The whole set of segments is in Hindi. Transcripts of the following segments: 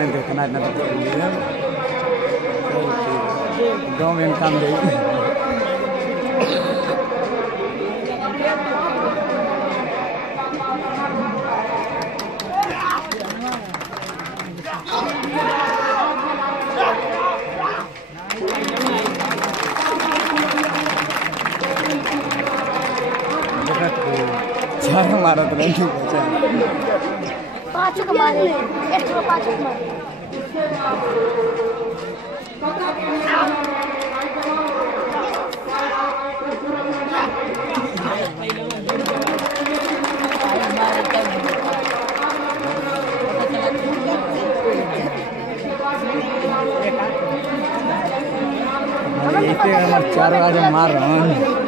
नहीं देखना इतना तो दो मिनट काम दे मारा तो नहीं पाँच को मारे एक को पाँच को मारे चार बार मार रहा हूँ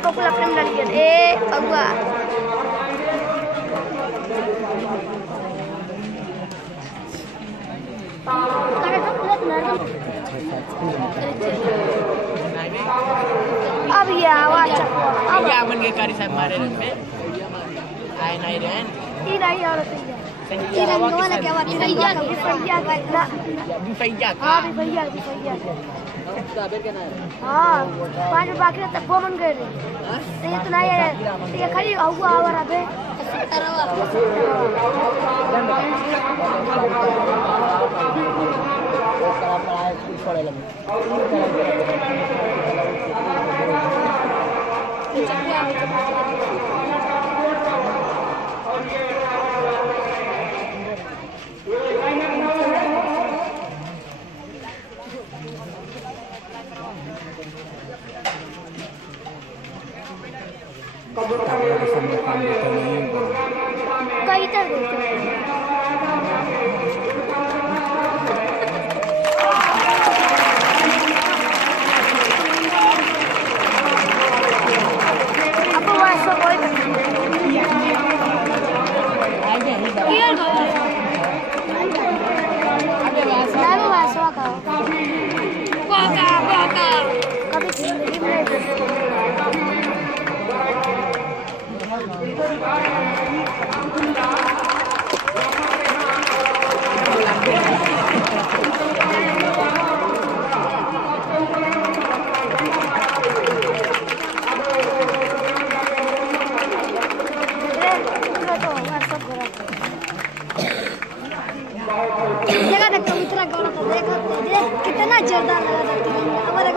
पपुला प्रेम लड़की ए अगुआ अब ये आवाज अब क्या बन गए कारी साहब मारे रन पे आए नहीं रहन ये नहीं और ये रंग वाला क्या बात है भैया का ना भैया हां भैया साबर का ना हां पांच बाकी तक वो मन गए ये तो नहीं है ये खाली हुआ आवारा बे कई तरह अब वो ऐसा कोई कितना जोरदार लगा था हमारे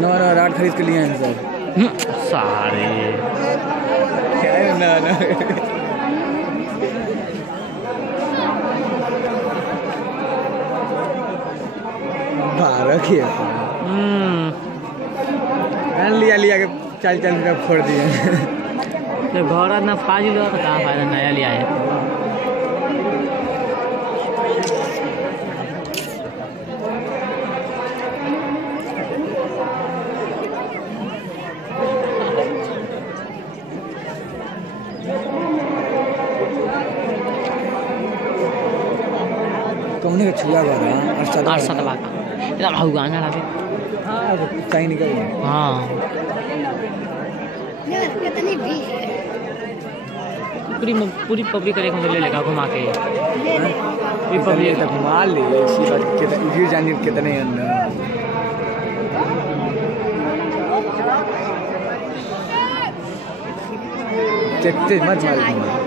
नवा राड खरीद के लिए हैं सर सारे क्या है ना बारह की लिया के 40 रुपया फोड़ दिए तो घर ना फाजिल हो तो कहाँ फायदा नया लिया है कौन का छुआ बारा 8-7 लाख इधर आऊगा ना लागे सही निकल हाँ कितनी भी पूरी पब्लिक एक ले लेगा घुमा के पूरी पब्लिक पब्लिक तक घुमा ले इसी बात कितने ये जानिए कितने अंदर तेज मत मार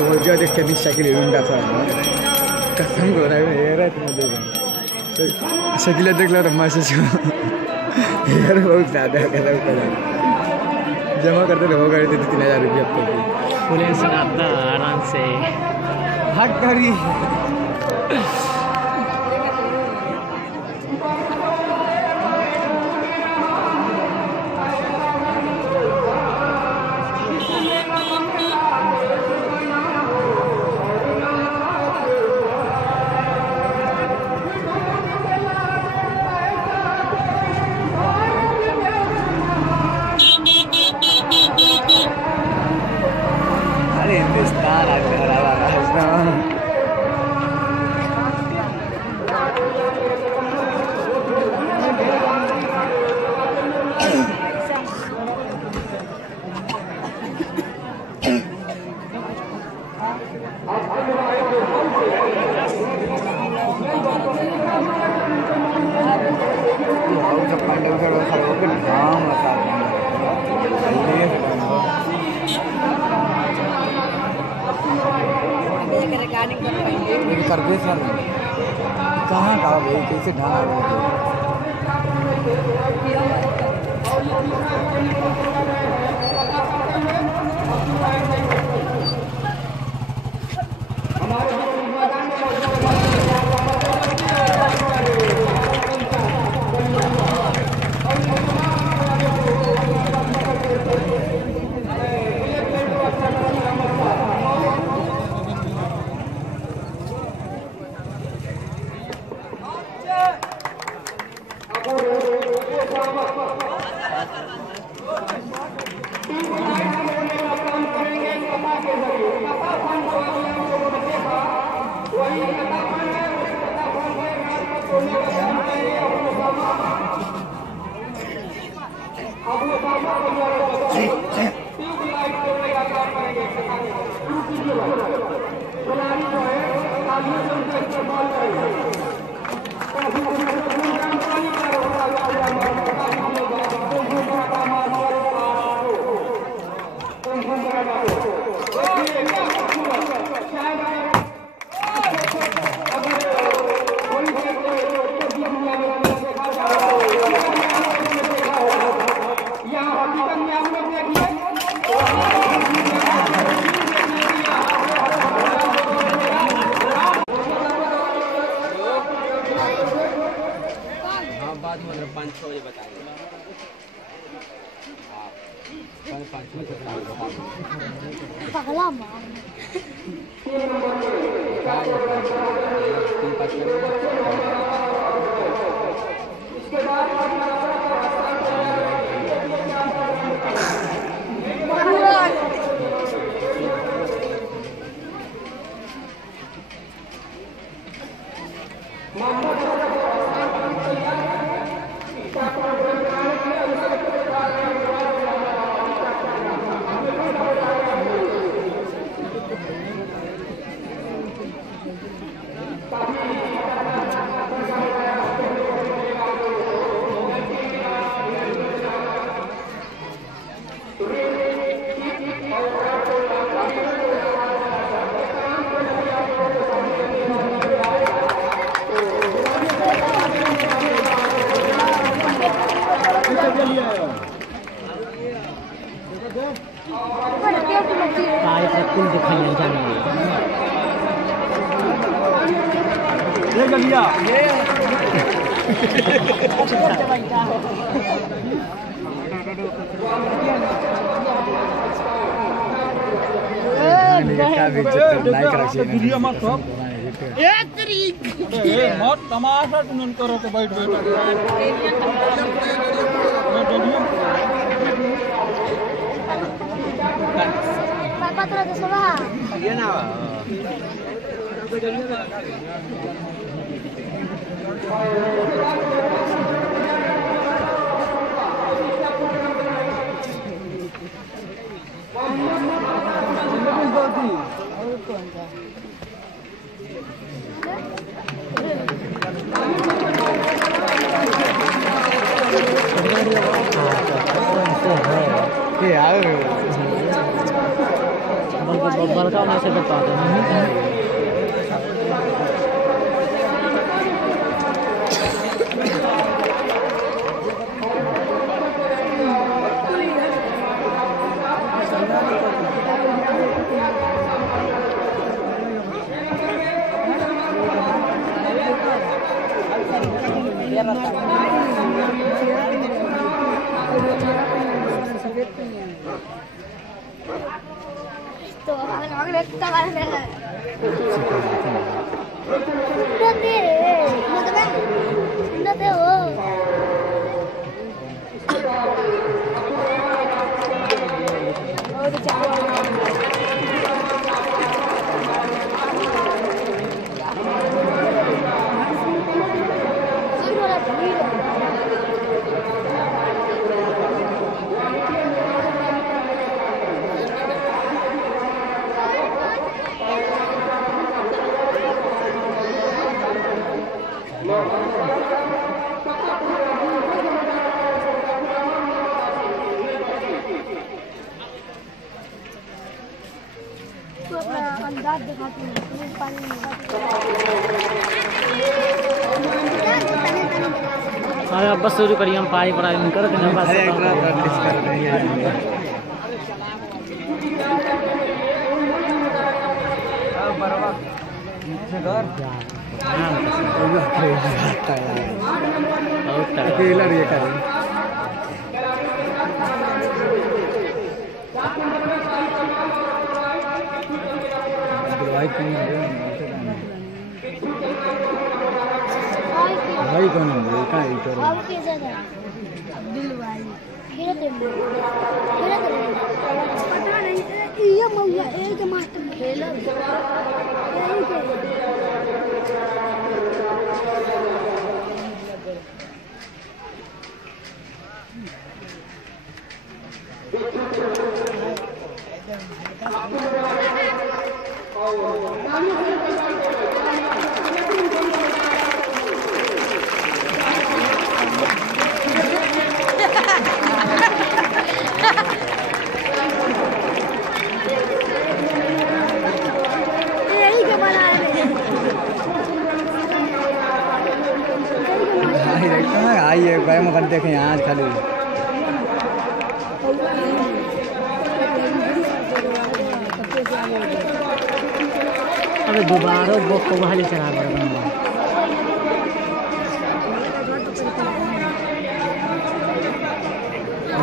हो गया देख के साइकिल रुंडा खड़ा कसम को रहा है यार तुम लोग साइकिल देख लो मैसेज यार बहुत ज़्यादा कसम कर जमा करते रहो गाड़ी दे 3000 रुपये आपको पुलिस आता आराम से हट करी हिंदुस्तान कर दे सर कहाँ का भाई कैसे ढाला पगला मार कुल दिखाई जाने ये गलिया मत तमाशा तुम करो तो बैठ ये ना बड़का में से बता दो तो अगले तवार में नते हो अंदाज दिखाती हूँ पानी अरे बस शुरू करिए हम पाई पढ़ाई नहीं करते ना बस प्रैक्टिस कर रही है अकेला ये करें भाई कौन है कहाँ है तो अब कैसे कर दिल वाली खेलते पता नहीं ये मौला एक मास्टर खेल आइए भाई मगर देखें आज खाली अबे दोबारा वो को वाली चला पड़ेगा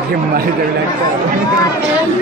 ये हमारे जब लगता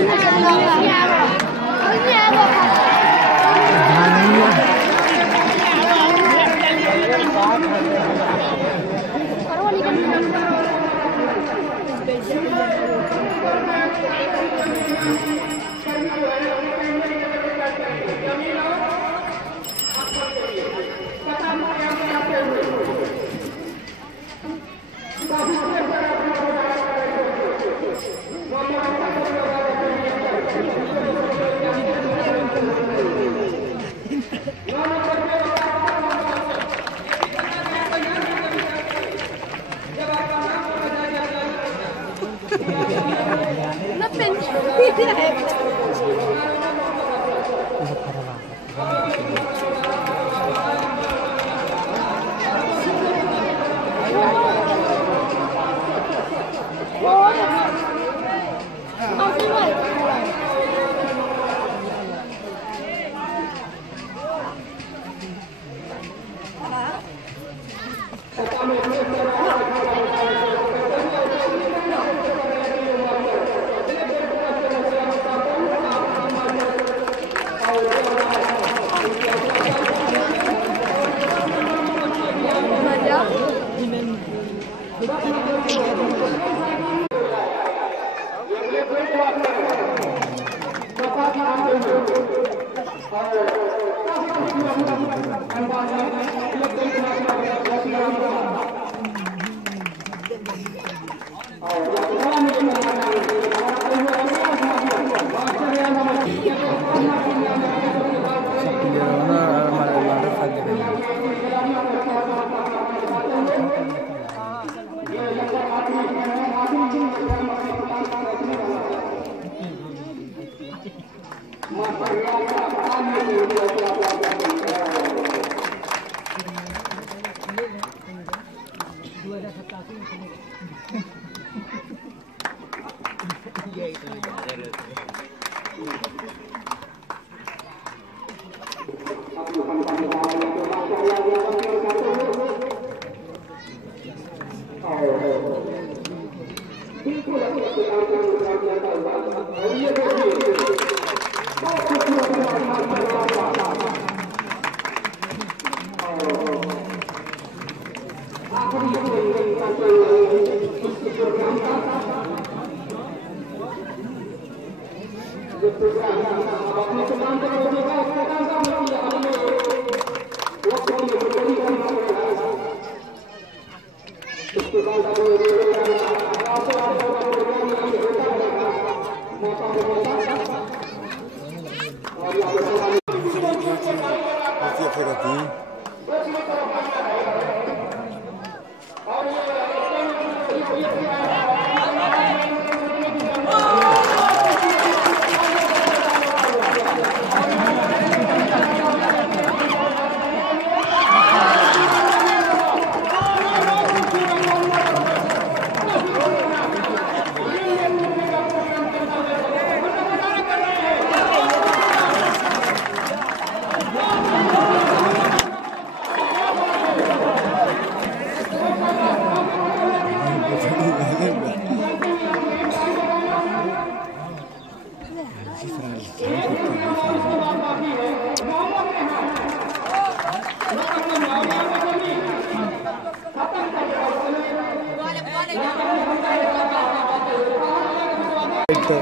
तो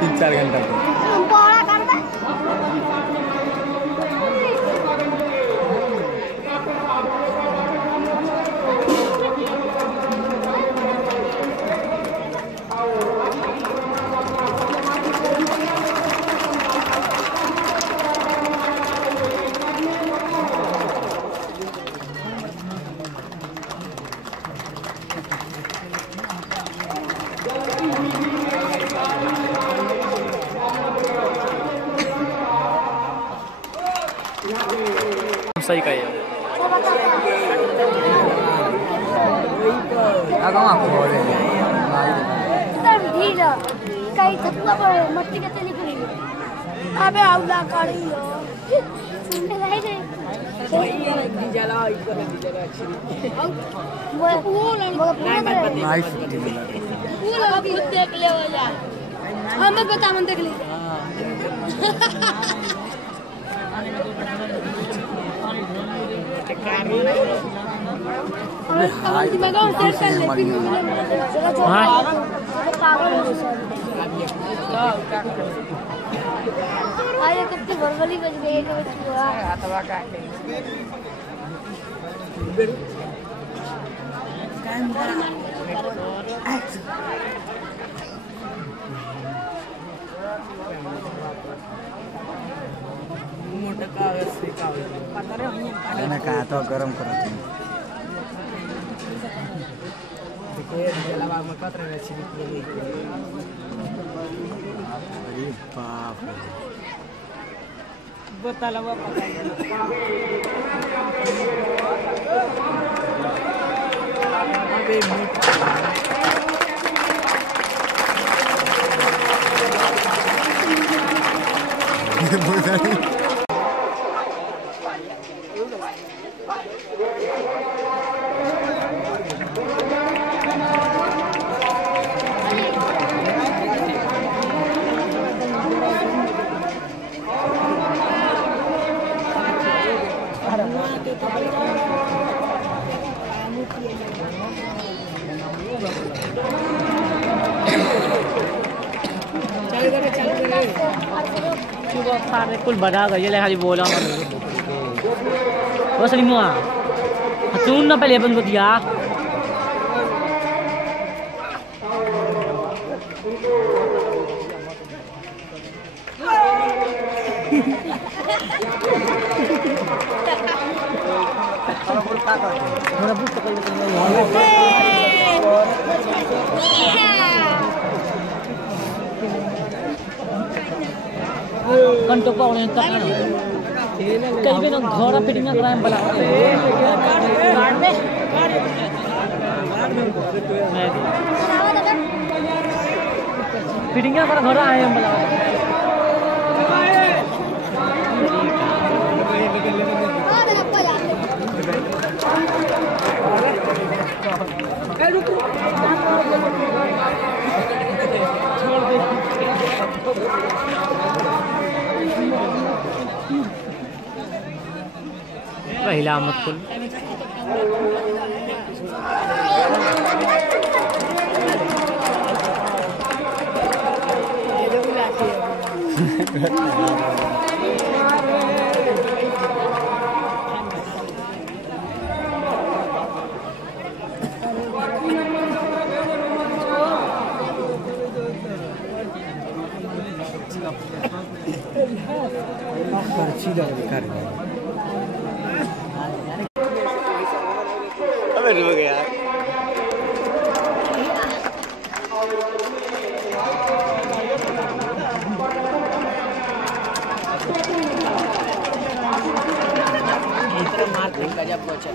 3-4 घंटा सही कही कहीं थप्पा पर मट्टी के तेली करी अबे आउला करी हो सुनने नहीं रे डीजल आई कर डीजल अच्छी नाइस वो लगा खुद देख ले हो जा हमें बता मन देख ली मैं गाँव से कर लेती हूँ आये कितनी बरगली बज गई है कहा तो गरम करो अरे बाप बतालवा कुल बड़ा गई ले खाली बोला वो सही मुआ तू ना पहले अपन को दिया थोड़ा बहुत पकड़ कंटो पावले तक कहीं भी ना घोड़ा फिटिंग कराए बला फिटिंग कर घोड़ा आए हम बला हिला मत खोल अबे रुक यार गजब पहुंचा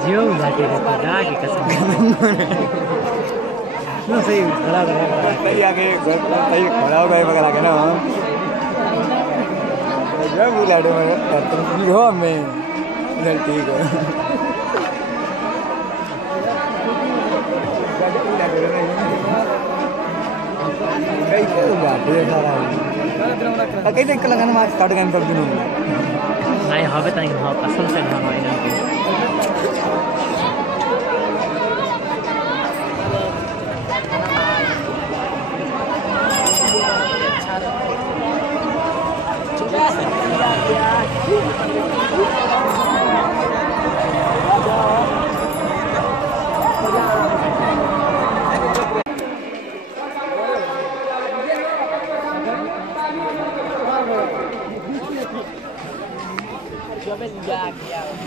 जियो लाटे खड़ा की कसम ना सही खड़ा कर सही आगे सही खड़ा हो गए बगल आगे ना जब बुलाडो में तुम हो मैं इधर ठीक है कैसे लाटे सारा कैसे कलंगन में स्टार्ट करने कर दूँ नहीं हवे तनी हां कसम से हां भाई ना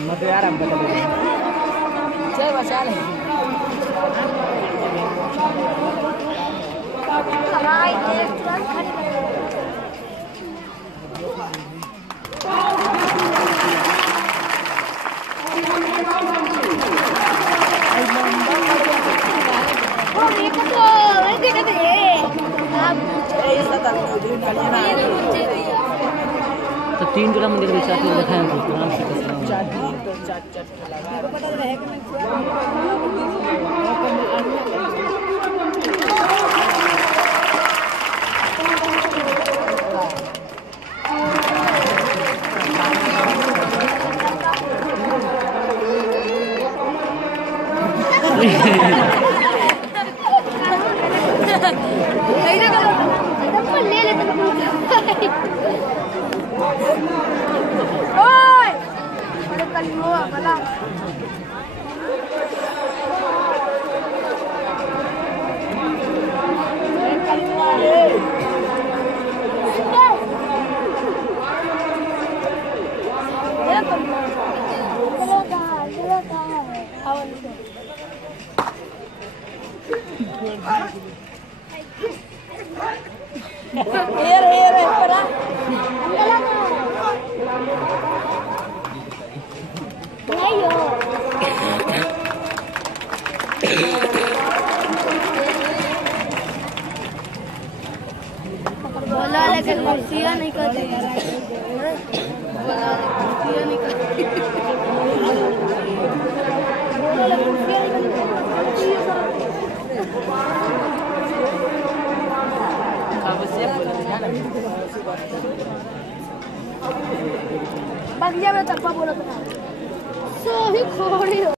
मत यार हम बता दो चल बचा ले हमारे रेस्टोरेंट खड़ी तो 3 ग्राम मंदिर के साथ में दिखाएं तो आराम से कसम ऐसे कुर्सियाँ नहीं करते कुर्सियाँ नहीं करते बाकी जब तक बोलो तो सो ही खोड़ी हो